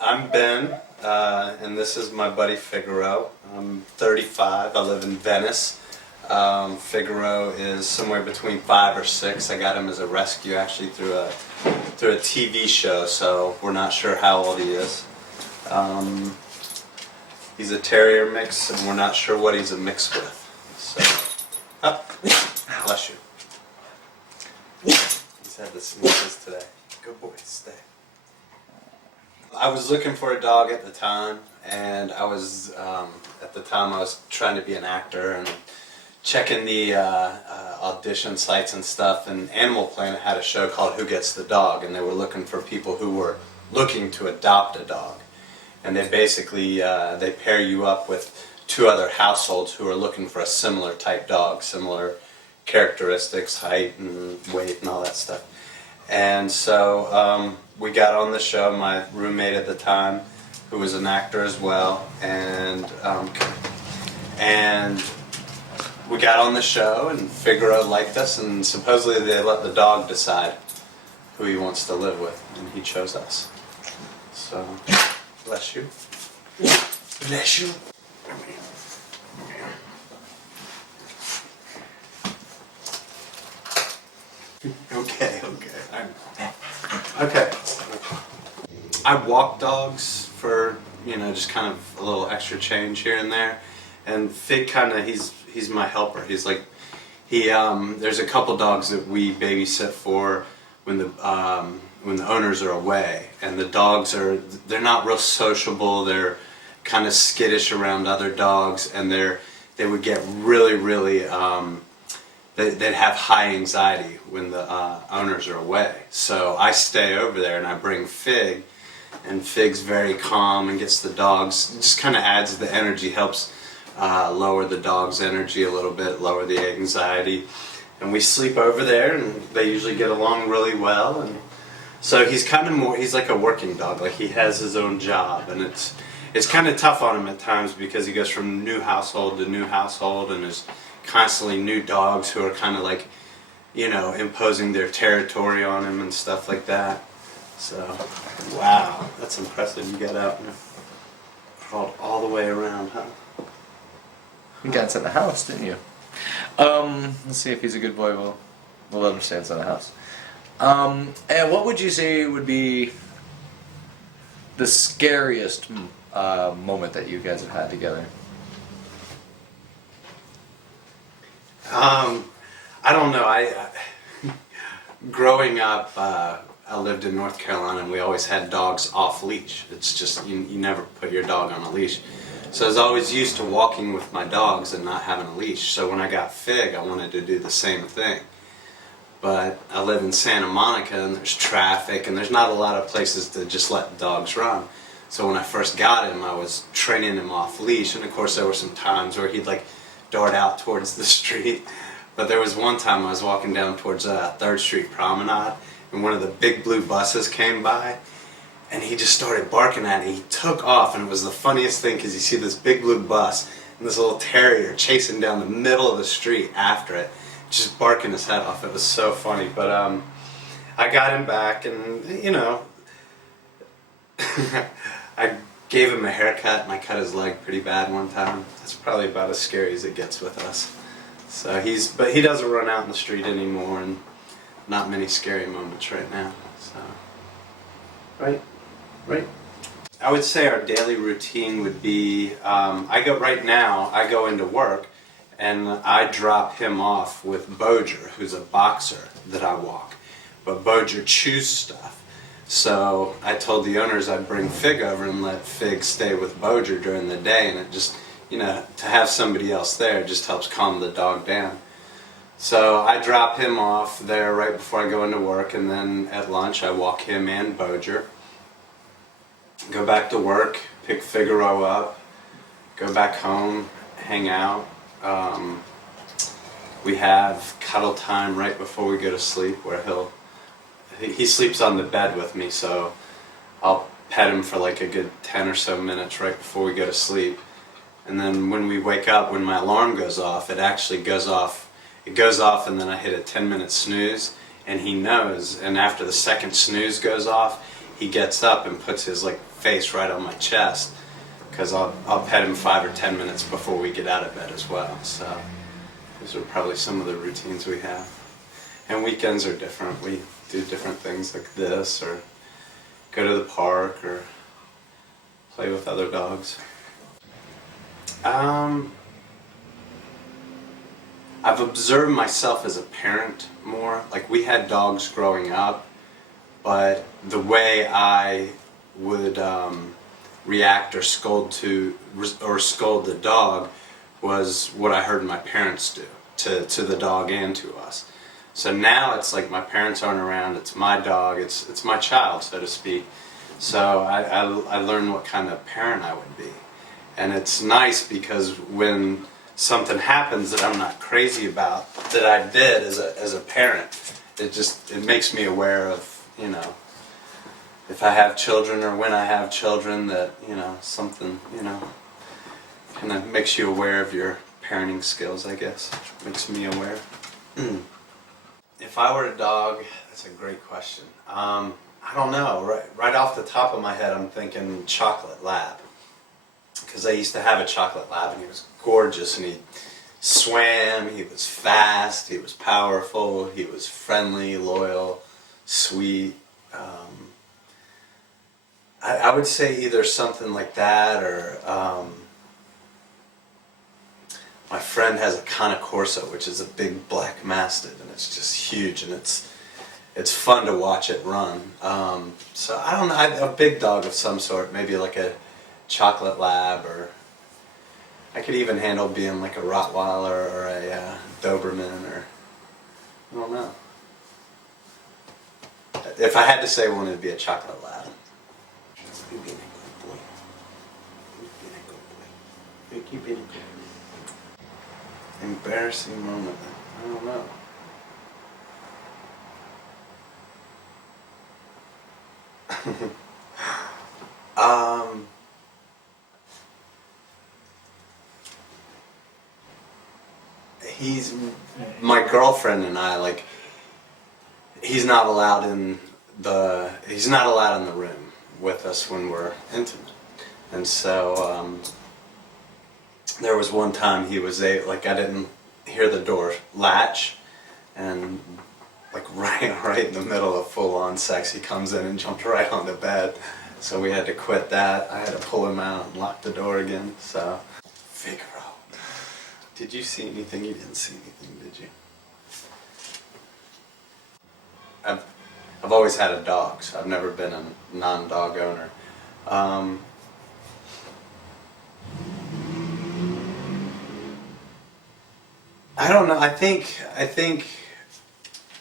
I'm Ben, and this is my buddy Figaro. I'm 35. I live in Venice. Figaro is somewhere between 5 or 6. I got him as a rescue, actually, through a TV show, so we're not sure how old he is. He's a terrier mix, and we're not sure what he's a mix with. So, bless you. He's had the sneezes today. Good boy, stay. I was looking for a dog at the time, and I was at the time I was trying to be an actor and checking the audition sites and stuff, and Animal Planet had a show called Who Gets the Dog, and they were looking for people who were looking to adopt a dog. And they basically they pair you up with 2 other households who are looking for a similar type dog, similar characteristics, height and weight and all that stuff. And so we got on the show, my roommate at the time, who was an actor as well, and we got on the show, and Figaro liked us, and supposedly they let the dog decide who he wants to live with, and he chose us. So, bless you. Bless you. Okay. Okay. I walk dogs for, just kind of a little extra change here and there. And Fig he's my helper. He's like, there's a couple dogs that we babysit for when the owners are away. And the dogs they're not real sociable. They're kind of skittish around other dogs, and they would get really, they'd have high anxiety when the owners are away. So I stay over there and I bring Fig, and Fig's very calm and gets the dogs, just kind of adds the energy, helps lower the dog's energy a little bit, lower the anxiety. And we sleep over there, and they usually get along really well. And so he's kind of he's like a working dog, like he has his own job, and it's kind of tough on him at times because he goes from new household to new household, and there's constantly new dogs who are kind of like, imposing their territory on him and stuff like that. So, wow, that's impressive. You got out and crawled all the way around, huh? You got inside the house, didn't you? Let's see if he's a good boy. We'll let him stay inside the house. And what would you say would be the scariest moment that you guys have had together? I don't know. Growing up, I lived in North Carolina, and we always had dogs off leash. It's just, you never put your dog on a leash. So I was always used to walking with my dogs and not having a leash. So when I got Fig, I wanted to do the same thing. But I live in Santa Monica, and there's traffic, and there's not a lot of places to just let dogs run. So when I first got him, I was training him off leash, and of course there were some times where he'd dart out towards the street. But there was one time I was walking down towards 3rd Street Promenade, and one of the big blue buses came by, and he just started barking at it. He took off, and it was the funniest thing because you see this big blue bus and this little terrier chasing down the middle of the street after it, just barking his head off. It was so funny. But I got him back, and I gave him a haircut, and I cut his leg pretty bad one time. That's probably about as scary as it gets with us. So but he doesn't run out in the street anymore, and not many scary moments right now. So, right. I would say our daily routine would be, I go into work, and I drop him off with Boger, who's a boxer that I walk. But Boger chews stuff. So I told the owners I'd bring Fig over and let Fig stay with Boger during the day, and it just, to have somebody else there just helps calm the dog down. So I drop him off there right before I go into work, and then at lunch I walk him and Boger. Go back to work, pick Figaro up, go back home, hang out. We have cuddle time right before we go to sleep, where he sleeps on the bed with me, so I'll pet him for like a good 10 or so minutes right before we go to sleep. And then when we wake up, when my alarm goes off, it actually goes off. It goes off, and then I hit a 10-minute snooze, and he knows. And after the second snooze goes off, he gets up and puts his like face right on my chest, because I'll pet him 5 or 10 minutes before we get out of bed as well. So those are probably some of the routines we have. And weekends are different. We do different things like this, or go to the park, or play with other dogs. I've observed myself as a parent more. Like, we had dogs growing up, but the way I would react or scold the dog was what I heard my parents do to the dog and to us. So now it's like my parents aren't around, it's my dog, it's my child, so to speak. So I learned what kind of parent I would be. And it's nice because when something happens that I'm not crazy about, that I did as a parent, it makes me aware of, you know, if I have children or when I have children, that, you know, something, you know, kind of makes you aware of your parenting skills, I guess. Makes me aware. If I were a dog, that's a great question. I don't know. Right off the top of my head, I'm thinking chocolate lab. Because I used to have a chocolate lab, and he was gorgeous, and he swam, he was fast, he was powerful, he was friendly, loyal, sweet. I would say either something like that, or my friend has a Cane Corso, which is a big black mastiff, and it's just huge, and it's fun to watch it run. So I don't know, a big dog of some sort, maybe like a chocolate lab, or I could even handle being like a Rottweiler or a Doberman, or I don't know. If I had to say one, it'd be a chocolate lab. You being a good boy. You being a good boy. You being a good boy. Embarrassing moment. I don't know. He's my girlfriend and I, like, he's not allowed in the room with us when we're intimate. And so there was one time he was I didn't hear the door latch, and like right in the middle of full-on sex, he comes in and jumped right on the bed. So we had to quit that. I had to pull him out and lock the door again. So Figaro. Did you see anything? You didn't see anything, did you? I've always had a dog, so I've never been a non-dog owner. I don't know. I think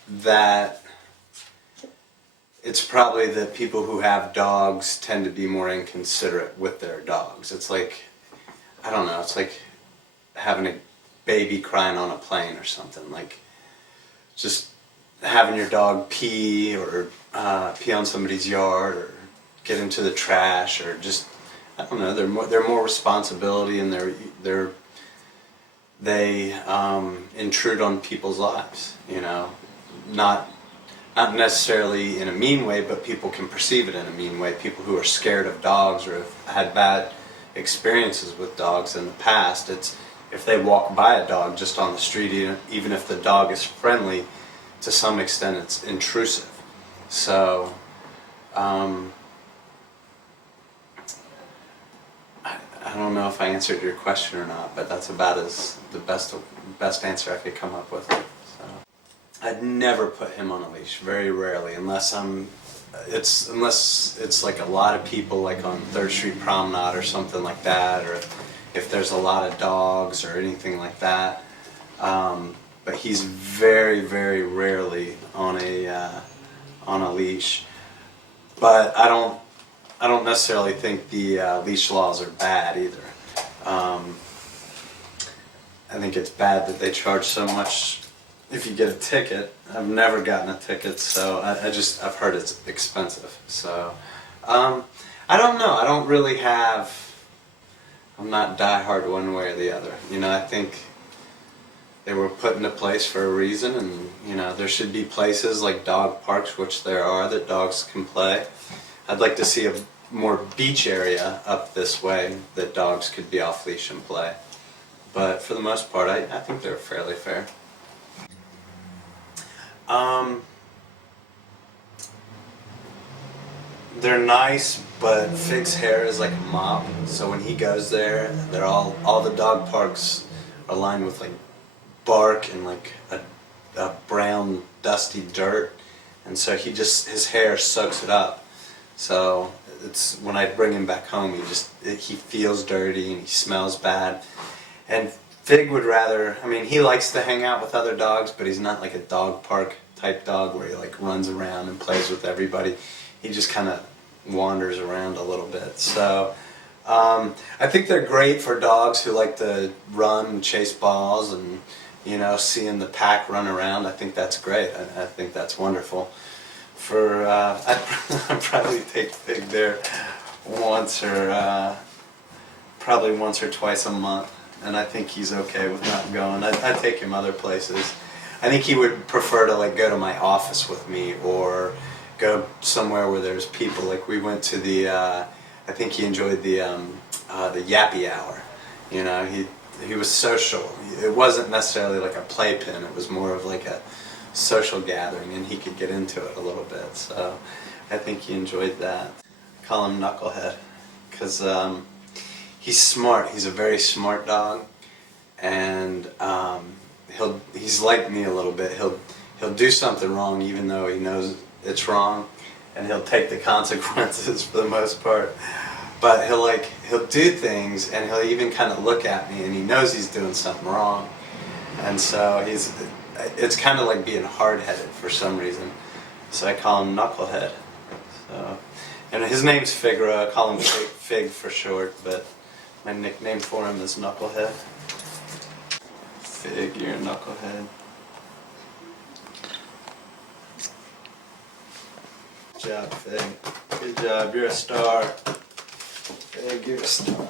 that it's probably that people who have dogs tend to be more inconsiderate with their dogs. It's like, I don't know, it's like having a baby crying on a plane or something. Like, just having your dog pee, or pee on somebody's yard, or get into the trash, or just, I don't know, they're more responsibility, and they intrude on people's lives, you know, not necessarily in a mean way, but people can perceive it in a mean way. People who are scared of dogs, or have had bad experiences with dogs in the past, it's, if they walk by a dog just on the street, even if the dog is friendly, to some extent it's intrusive. So I don't know if I answered your question or not, but that's about the best answer I could come up with. So I'd never put him on a leash, very rarely, unless it's like a lot of people, like on 3rd Street Promenade or something like that, or if there's a lot of dogs or anything like that. But he's very, very rarely on a leash. But I don't necessarily think the leash laws are bad either. I think it's bad that they charge so much if you get a ticket. I've never gotten a ticket, so I've heard it's expensive. So I don't know. I don't really have. I'm not diehard one way or the other. You know, I think they were put into place for a reason, and you know, there should be places like dog parks, which there are, that dogs can play. I'd like to see a more beach area up this way that dogs could be off leash and play. But for the most part, I think they're fairly fair. They're nice, but Fig's hair is like a mop. So when he goes there, they're all the dog parks are lined with like bark and like a brown dusty dirt, and so his hair soaks it up. So it's when I bring him back home, he feels dirty and he smells bad. And Fig would rather, I mean, he likes to hang out with other dogs, but he's not like a dog park type dog where he like runs around and plays with everybody. He just kind of wanders around a little bit. So I think they're great for dogs who like to run and chase balls and, you know, seeing the pack run around. I think that's great. I think that's wonderful. I'd probably take Fig there probably once or twice a month, and I think he's okay with not going. I'd take him other places. I think he would prefer to like go to my office with me or go somewhere where there's people. Like we went to I think he enjoyed the yappy hour. You know, he was social. It wasn't necessarily like a playpen. It was more of like a social gathering, and he could get into it a little bit. So I think he enjoyed that. I call him Knucklehead because he's smart. He's a very smart dog, and he's like me a little bit. He'll do something wrong even though he knows it's wrong, and he'll take the consequences for the most part. But he'll do things, and he'll even kind of look at me, and he knows he's doing something wrong, and so it's kind of like being hard-headed for some reason. So I call him Knucklehead. So, and his name's Figaro. I call him Fig for short, but my nickname for him is Knucklehead. Fig, you're a knucklehead. Good job, Fig. Good job. You're a star. Fig, you're a star.